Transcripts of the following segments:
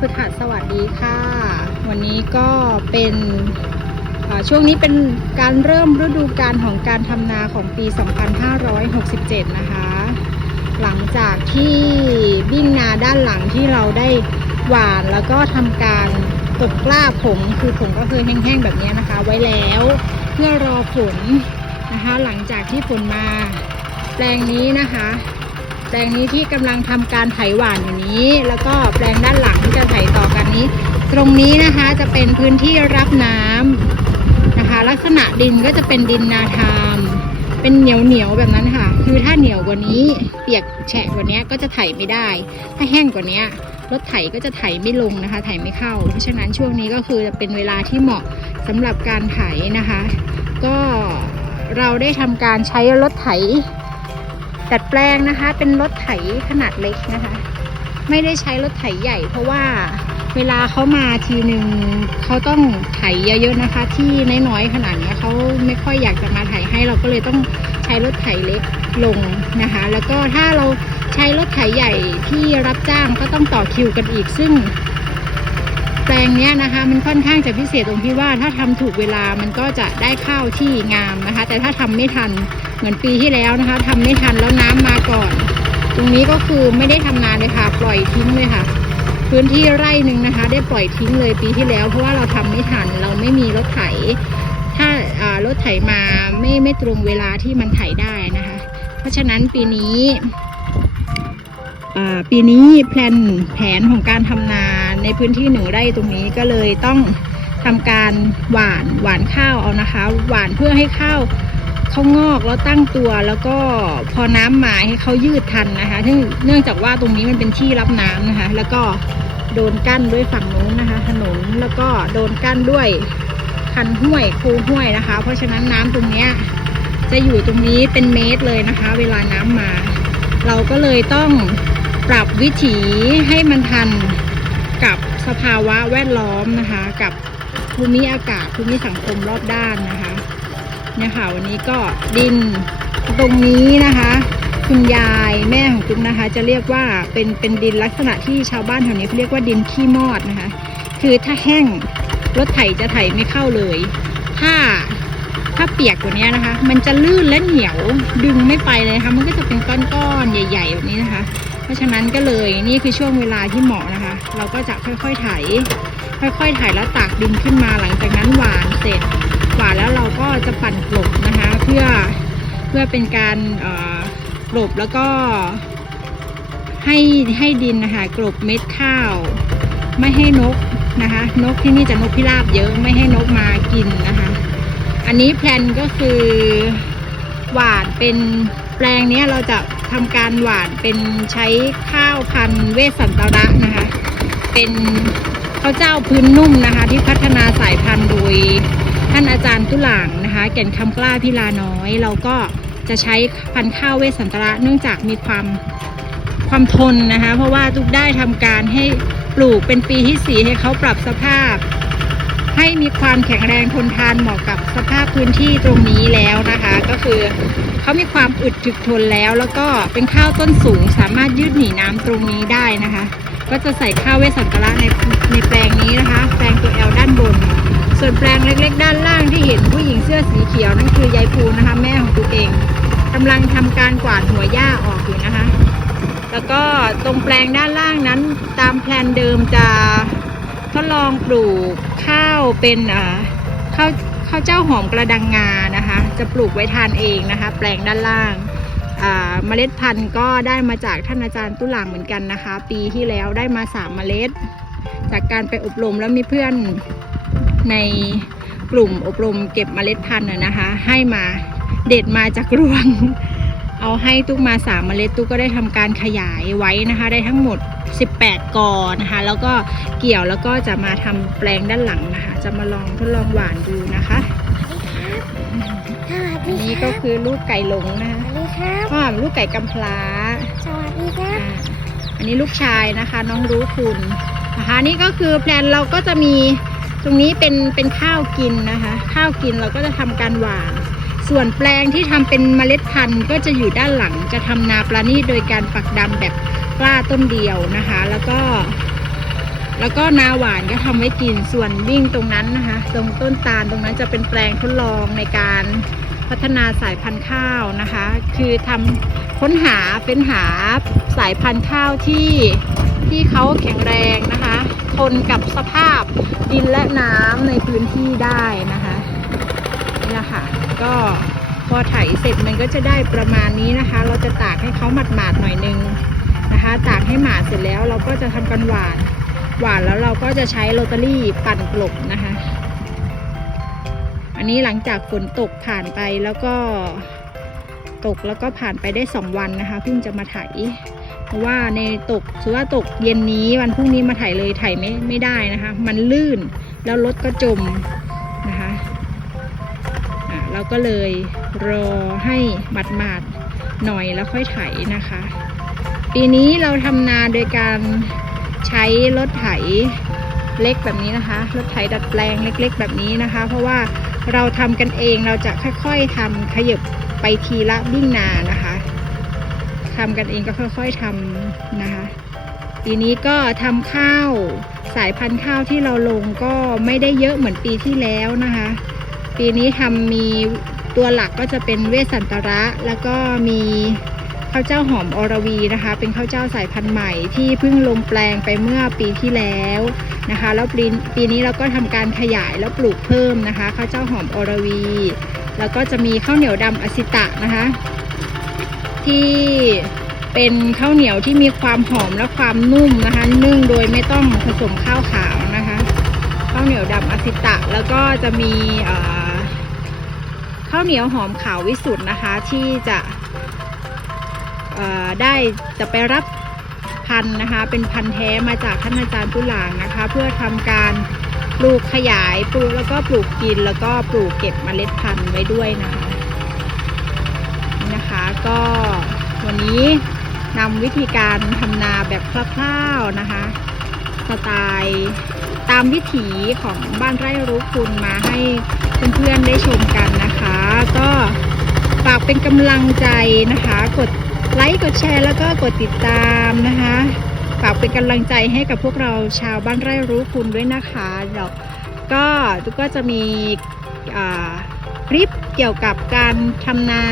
พุทธสวัสดีค่ะ วันนี้ก็เป็นช่วงนี้เป็นการเริ่มฤดูการของการทำนาของปี 2567 นะคะ หลังจากที่บิ้งนาด้านหลังที่เราได้หวานแล้วก็ทำการตกกล้าผงคือผงก็คือแห้งๆแบบนี้นะคะ ไว้แล้วเพื่อรอฝนนะคะ หลังจากที่ฝนมาแปลงนี้นะคะ แปลงนี้ที่กำลังทำการไถหว่านอยู่นี้ แล้วก็แปลงด้านหลังที่จะไถต่อกันนี้ ตรงนี้นะคะจะเป็นพื้นที่รับน้ำนะคะ ลักษณะดินก็จะเป็นดินนาทาม เป็นเหนียวเหนียวแบบนั้นค่ะ คือถ้าเหนียวกว่านี้เปียกแฉะกว่านี้ก็จะไถไม่ได้ ถ้าแห้งกว่านี้รถไถก็จะไถไม่ลงนะคะ ไถไม่เข้า เพราะฉะนั้นช่วงนี้ก็คือจะเป็นเวลาที่เหมาะสำหรับการไถนะคะ ก็เราได้ทำการใช้รถไถ ดัดแปลงนะคะ เป็นรถไถขนาดเล็กนะคะ ไม่ได้ใช้รถไถใหญ่ เพราะว่าเวลาเขามาทีหนึ่งเขาต้องไถเยอะๆนะคะ ที่น้อยๆขนาดนี้เขาไม่ค่อยอยากจะมาไถให้เราก็เลยต้องใช้รถไถเล็กลงนะคะ แล้วก็ถ้าเราใช้รถไถใหญ่ที่รับจ้างก็ต้องต่อคิวกันอีกซึ่ง ปลงเนี้ยนะคะมันค่อนข้างจะพิเศษตรงที่ว่าถ้าทำถูกเวลามันก็จะได้ข้าวที่งามนะคะ แต่ถ้าทำไม่ทันเหมือนปีที่แล้วนะคะทำไม่ทันแล้วน้ำมาก่อน ตรงนี้ก็คือไม่ได้ทำนานเลยค่ะ ปล่อยทิ้งเลยค่ะ พื้นที่ไร่หนึ่งนะคะ ได้ปล่อยทิ้งเลยปีที่แล้ว เพราะว่าเราทำไม่ทันเราไม่มีรถไถ ถ้ารถไถมาไม่ไม่ตรงเวลาที่มันไถได้นะคะ เพราะฉะนั้นปีนี้ปีนี้แพลนแผนของการทำนา ในพื้นที่หนึ่งไร่ตรงนี้ก็เลยต้องทำการหว่านหว่านข้าวเอานะคะ หว่านเพื่อให้ข้าวเขางอกแล้วตั้งตัวแล้วก็พอน้ำมาให้เขายืดทันนะคะเนื่องเนื่องจากว่าตรงนี้มันเป็นที่รับน้ำนะคะ แล้วก็โดนกั้นด้วยฝั่งนู้นนะคะ ถนนแล้วก็โดนกั้นด้วยคันห้วยคูห้วยนะคะ เพราะฉะนั้นน้ำตรงเนี้ยจะอยู่ตรงนี้เป็นเมตรเลยนะคะ เวลาน้ำมา เราก็เลยต้องปรับวิถีให้มันทัน กับสภาวะแวดล้อมนะคะ กับภูมิอากาศภูมิสังคมรอบด้านนะคะเนี่ยค่ะวันนี้ก็ดินตรงนี้นะคะ คุณยายแม่ของตุ๊กนะคะ จะเรียกว่าเป็นเป็นดินลักษณะที่ชาวบ้านแถวนี้เขาเรียกว่าดินขี้มอดนะคะ คือถ้าแห้งรถไถจะไถไม่เข้าเลย ถ้าถ้าเปียกกว่านี้นะคะ มันจะลื่นและเหนียวดึงไม่ไปเลยนะคะ มันก็จะเป็นก้อนๆใหญ่ๆแบบนี้นะคะ ราะฉะนั้นก็เลยนี่คือช่วงเวลาที่เหมาะนะคะ เราก็จะค่อยๆไถ ค่อยๆไถแล้วตากดินขึ้นมาหลังจากนั้นหวานเสร็จหวานแล้วเราก็จะปั่นกลบนะคะ เพื่อเพื่อเป็นการกลบแล้วก็ให้ให้ดินนะคะกลบเม็ดข้าว ไม่ให้นกนะคะ นกที่นี่จะนกพิราบเยอะไม่ให้นกมากินนะคะ อันนี้แพลนก็คือหวานเป็น แปลงนี้เราจะทำการหวานเป็นใช้ข้าวพันธุ์เวสสันตระนะคะ เป็นข้าวเจ้าพื้นนุ่มนะคะ ที่พัฒนาสายพันธุ์โดยท่านอาจารย์ตุหลางนะคะ แก่นคำกล้าพิลาน้อย เราก็จะใช้พันธุ์ข้าวเวสสันตระเนื่องจากมีความความทนนะคะ เพราะว่าทุกได้ทำการให้ปลูกเป็นปีที่สี่ให้เขาปรับสภาพ ให้มีความแข็งแรงทนทานเหมาะกับสภาพพื้นที่ตรงนี้แล้วนะคะ ก็คือ เขามีความอึดถึกทนแล้ว แล้วก็เป็นข้าวต้นสูงสามารถยืดหนีน้ำตรงนี้ได้นะคะ ก็จะใส่ข้าวเวสสันตระในในแปลงนี้นะคะ แปลงตัวแอลด้านบน ส่วนแปลงเล็ก ๆ ด้านล่างที่เห็นผู้หญิงเสื้อสีเขียวนั่นคือยายภูนะคะแม่ของตัวเองกำลังทำการกวาดหัวหญ้าออกอยู่นะคะ แล้วก็ตรงแปลงด้านล่างนั้นตามแพลนเดิมจะทดลองปลูกข้าวเป็นข้าวข้าวเจ้าหอมกระดังงานะคะ จะปลูกไว้ทานเองนะคะ แปลงด้านล่างเมล็ดพันธุ์ก็ได้มาจากท่านอาจารย์ตุหลังเหมือนกันนะคะ ปีที่แล้วได้มาสามเมล็ด จากการไปอบรมแล้วมีเพื่อนในกลุ่มอบรมเก็บเมล็ดพันธุ์นะนะคะ ให้มาเด็ดมาจากรวง เอาให้ตุ๊กมาสามเมล็ดตุ๊กก็ได้ทำการขยายไว้นะคะ ได้ทั้งหมด 18 กอนะคะ แล้วก็เกี่ยวแล้วก็จะมาทำแปลงด้านหลังนะคะ จะมาลองทดลองหวานดูนะคะ นดีนี้ครัก็บคือลูกไก่หลงนะคะสวัสดีครับพ่อลูกไก่กำพร้าสวัสดีครับอ่าอันนี้ลูกชายนะคะ น้องรู้คุณนะคะนี่ก็คือแพลนเราก็จะมีตรงนี้เป็นเป็นข้าวกินนะคะ ข้าวกินเราก็จะทำการหวานส่วนแปลงที่ทำเป็นเมล็ดพันธุ์ก็จะอยู่ด้านหลังจะทำนาปลาณีตโดยการปักดำแบบกล้าต้นเดียวนะคะ แล้วก็ แล้วก็นาหวานก็ทำไว้กินส่วนวิ่งตรงนั้นนะคะ ตรงต้นตาลตรงนั้นจะเป็นแปลงทดลองในการ พัฒนาสายพันธุ์ข้าวนะคะ คือทำค้นหาเป็นหาสายพันธุ์ข้าวที่ที่เขาแข็งแรงนะคะ ทนกับสภาพดินและน้ำในพื้นที่ได้นะคะนี่แหละค่ะก็พอไถเสร็จมันก็จะได้ประมาณนี้นะคะ เราจะตากให้เขาหมาดๆหน่อยนึงนะคะ ตากให้หมาดเสร็จแล้วเราก็จะทำกันหวาน หวานแล้วเราก็จะใช้โรตารี่ปั่นกลบนะคะ อันนี้หลังจากฝนตกผ่านไปแล้วก็ตกแล้วก็ผ่านไปได้สองวันนะคะเพิ่งจะมาไถเพราะว่าในตกถือว่าตกเย็นนี้วันพรุ่งนี้มาไถเลยไถไม่ไม่ได้นะคะ มันลื่นแล้วรถก็จมนะคะอะเราก็เลยรอให้หมาดๆหน่อยแล้วค่อยไถนะคะ ปีนี้เราทำนาโดยการใช้รถไถเล็กแบบนี้นะคะ รถไถดัดแปลงเล็ก ๆ แบบนี้นะคะ เพราะว่า เราทำกันเองเราจะค่อยๆทำขยับไปทีละวิ่งนานะคะทำกันเองก็ค่อยๆทำนะคะ ปีนี้ก็ทำข้าวสายพันธุ์ข้าวที่เราลงก็ไม่ได้เยอะเหมือนปีที่แล้วนะคะ ปีนี้ทำมีตัวหลักก็จะเป็นเวสสันตระ แล้วก็มี ข้าวเจ้าหอมอรวีนะคะ เป็นข้าวเจ้าสายพันธุ์ใหม่ที่เพิ่งลงแปลงไปเมื่อปีที่แล้วนะคะ แล้วปีปีนี้เราก็ทำการขยายแล้วปลูกเพิ่มนะคะข้าวเจ้าหอมอรวี แล้วก็จะมีข้าวเหนียวดำอสิตะนะคะ ที่เป็นข้าวเหนียวที่มีความหอมและความนุ่มนะคะ นึ่งโดยไม่ต้องผสมข้าวขาวนะคะข้าวเหนียวดำอสิตะ แล้วก็จะมีข้าวเหนียวหอมขาววิสุทธ์นะคะ ที่จะ ได้จะไปรับพันธุ์นะคะ เป็นพันธุ์แท้มาจากท่านอาจารย์ตุลางนะคะ เพื่อทำการปลูกขยายปลูกแล้วก็ปลูกกินแล้วก็ปลูกเก็บเมล็ดพันธุ์ไว้ด้วยนะคะนี่นะคะก็วันนี้นำวิธีการทำนาแบบคร่าวๆนะคะสไตล์ตามวิถีของบ้านไร่รู้คุณมาให้เพื่อนๆได้ชมกันนะคะ ก็ฝากเป็นกำลังใจนะคะ กด ไลค์กดแชร์แล้วก็กดติดตามนะคะฝากเป็นกำลังใจให้กับพวกเราชาวบ้านไร่รู้คุณด้วยนะคะเดี๋ยวก็ตุ๊กก็จะมีคลิปเกี่ยวกับการทำนา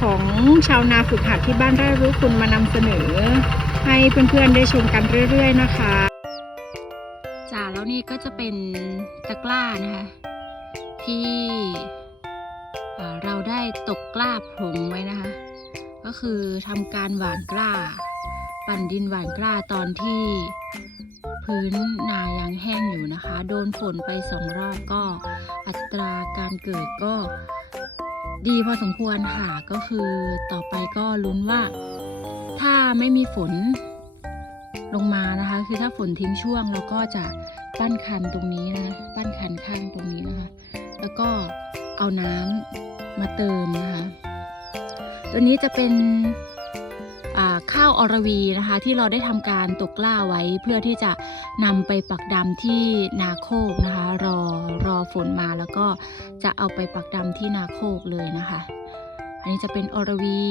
ของชาวนาฝึกหัดที่บ้านไร่รู้คุณมานำเสนอ ให้เพื่อนๆได้ชมกันเรื่อยๆนะคะจ้าแล้วนี่ก็จะเป็นตะกร้านะคะที่เอ่อเราได้ตกกล้าผงไว้นะคะ ก็คือทำการหว่านกล้า ปั่นดินหว่านกล้าตอนที่พื้นนายังแห้งอยู่นะคะ โดนฝนไปสองรอบก็อัตราการเกิดก็ดีพอสมควรค่ะ ก็คือต่อไปก็ลุ้นว่า ถ้าไม่มีฝนลงมานะคะ คือถ้าฝนทิ้งช่วงเราก็จะปั้นคันตรงนี้นะปั้นคันข้างตรงนี้นะคะ แล้วก็เอาน้ำมาเติมนะคะ ตัวนี้จะเป็นข้าวอรวีนะคะ ที่เราได้ทำการตกกล้าไว้เพื่อที่จะนำไปปักดำที่นาโคกนะคะ รอรอฝนมาแล้วก็จะเอาไปปักดำที่นาโคกเลยนะคะ อันนี้จะเป็นอรวี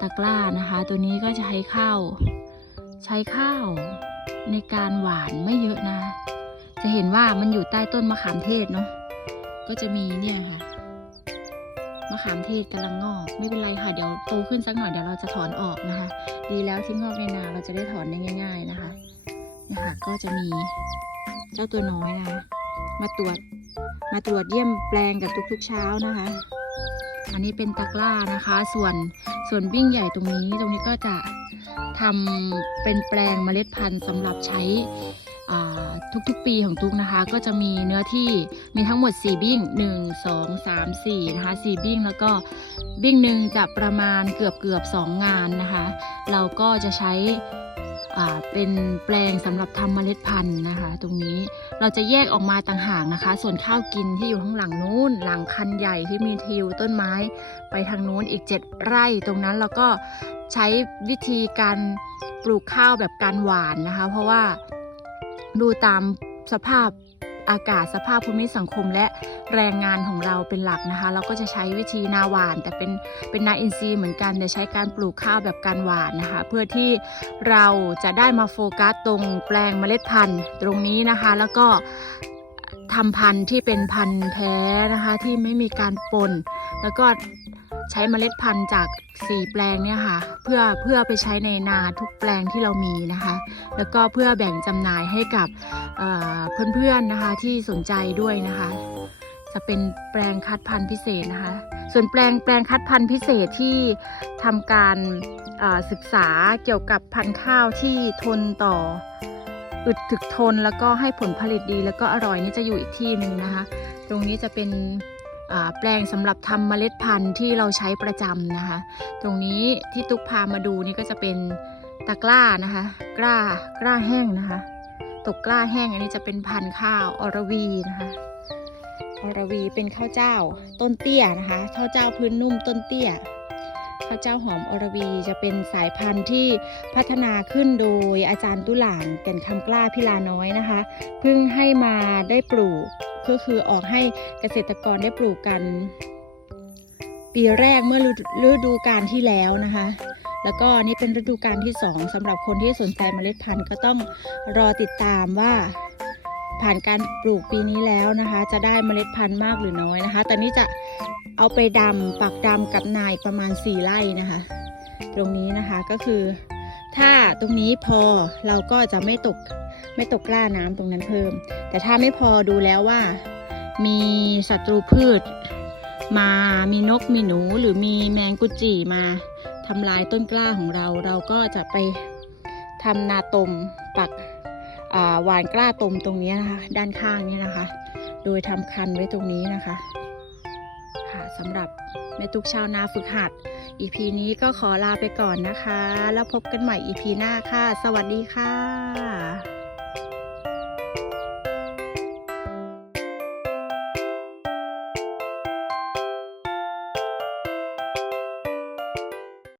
ตะกร้านะคะ ตัวนี้ก็จะใช้ข้าวใช้ข้าวในการหวานไม่เยอะนะ จะเห็นว่ามันอยู่ใต้ต้นมะขามเทศเนาะก็จะมีเนี่ยค่ะ มะขามเทศกำลังงอก ไม่เป็นไรค่ะเดี๋ยวโตขึ้นสักหน่อยเดี๋ยวเราจะถอนออกนะคะ ดีแล้วที่งอกในนาเราจะได้ถอนได้ง่าย ๆนะคะนี่ยค่ะก็จะมีเจ้าตัวน้อยนะคะมาตรวจมาตรวจเยี่ยมแปลงกับทุกๆเช้านะคะ อันนี้เป็นตะกร้านะคะ ส่วนส่วนวิ่งใหญ่ตรงนี้ตรงนี้ก็จะทำเป็นแปลงเมล็ดพันธุ์สำหรับใช้ ทุกๆปีของตุ๊กนะคะ ก็จะมีเนื้อที่มีทั้งหมด 4 บิ้ง 1 2 3 4 นะคะ 4 บิ้ง แล้วก็บิ้งหนึ่งจะประมาณเกือบเกือบ2 งานนะคะ เราก็จะใช้อ่าเป็นแปลงสำหรับทำเมล็ดพันธุ์นะคะ ตรงนี้เราจะแยกออกมาต่างหากนะคะ ส่วนข้าวกินที่อยู่ข้างหลังนู้น หลังคันใหญ่ที่มีทิวต้นไม้ไปทางนู้นอีก 7 ไร่ตรงนั้นเราก็ใช้วิธีการปลูกข้าวแบบการหวานนะคะ เพราะว่า ดูตามสภาพอากาศสภาพภูมิสังคมและแรงงานของเราเป็นหลักนะคะ เราก็จะใช้วิธีนาหวาน แต่เป็นเป็นนาอินทรีย์เหมือนกันแต่ใช้การปลูกข้าวแบบการหวานนะคะ เพื่อที่เราจะได้มาโฟกัสตรงแปลงเมล็ดพันธุ์ตรงนี้นะคะ แล้วก็ทำพันธุ์ที่เป็นพันธุ์แท้นะคะที่ไม่มีการปนแล้วก็ ใช้เมล็ดพันธุ์จากสี่แปลงเนี่ยค่ะ เพื่อเพื่อไปใช้ในนาทุกแปลงที่เรามีนะคะ แล้วก็เพื่อแบ่งจำหน่ายให้กับเอ่อเพื่อนๆนะคะที่สนใจด้วยนะคะ จะเป็นแปลงคัดพันธุ์พิเศษนะคะ ส่วนแปลงแปลงคัดพันธุ์พิเศษที่ทำการอ่อศึกษาเกี่ยวกับพันธุ์ข้าวที่ทนต่ออึดถึกทนแล้วก็ให้ผลผลิตดีแล้วก็อร่อยนี่จะอยู่อีกที่หนึ่งนะคะ ตรงนี้จะเป็น แปลงสำหรับทำเมล็ดพันธุ์ที่เราใช้ประจำนะคะ ตรงนี้ที่ตุ๊กพามาดูนี่ก็จะเป็นตะกร้านะคะ กล้ากล้าแห้งนะคะ ตกกล้าแห้งอันนี้จะเป็นพันธุ์ข้าวอรวีนะคะอรวีเป็นข้าวเจ้าต้นเตี้ยนะคะข้าวเจ้าพื้นนุ่มต้นเตี้ย ข้าวเจ้าหอมอรวีจะเป็นสายพันธุ์ที่พัฒนาขึ้นโดยอาจารย์ตุหลางแก่นคำกล้าพิลาน้อยนะคะ เพิ่งให้มาได้ปลูกก็คือออกให้เกษตรกรได้ปลูกกัน ปีแรกเมื่อฤดูฤดูกาลที่แล้วนะคะ แล้วก็นี่เป็นฤดูกาลที่สองสำหรับคนที่สนใจเมล็ดพันธุ์ก็ต้องรอติดตามว่า ผ่านการปลูกปีนี้แล้วนะคะ จะได้เมล็ดพันธุ์มากหรือน้อยนะคะ ตอนนี้จะเอาไปดำปักดำกับนายประมาณ 4ไร่นะคะ ตรงนี้นะคะก็คือ ถ้าตรงนี้พอเราก็จะไม่ตกไม่ตกกล้าน้ำตรงนั้นเพิ่ม แต่ถ้าไม่พอดูแล้วว่า มีศัตรูพืช มามีนกมีหนูหรือมีแมงกุจิมาทำลายต้นกล้าของเรา เราก็จะไปทำนาตม หวานกล้าตมตรงนี้นะคะด้านข้างนี้นะคะ โดยทำคันไว้ตรงนี้นะคะค่ะสำหรับแม่ตุกชาวนาฝึกหัด EP นี้ก็ขอลาไปก่อนนะคะ แล้วพบกันใหม่ EP หน้าค่ะ สวัสดีค่ะ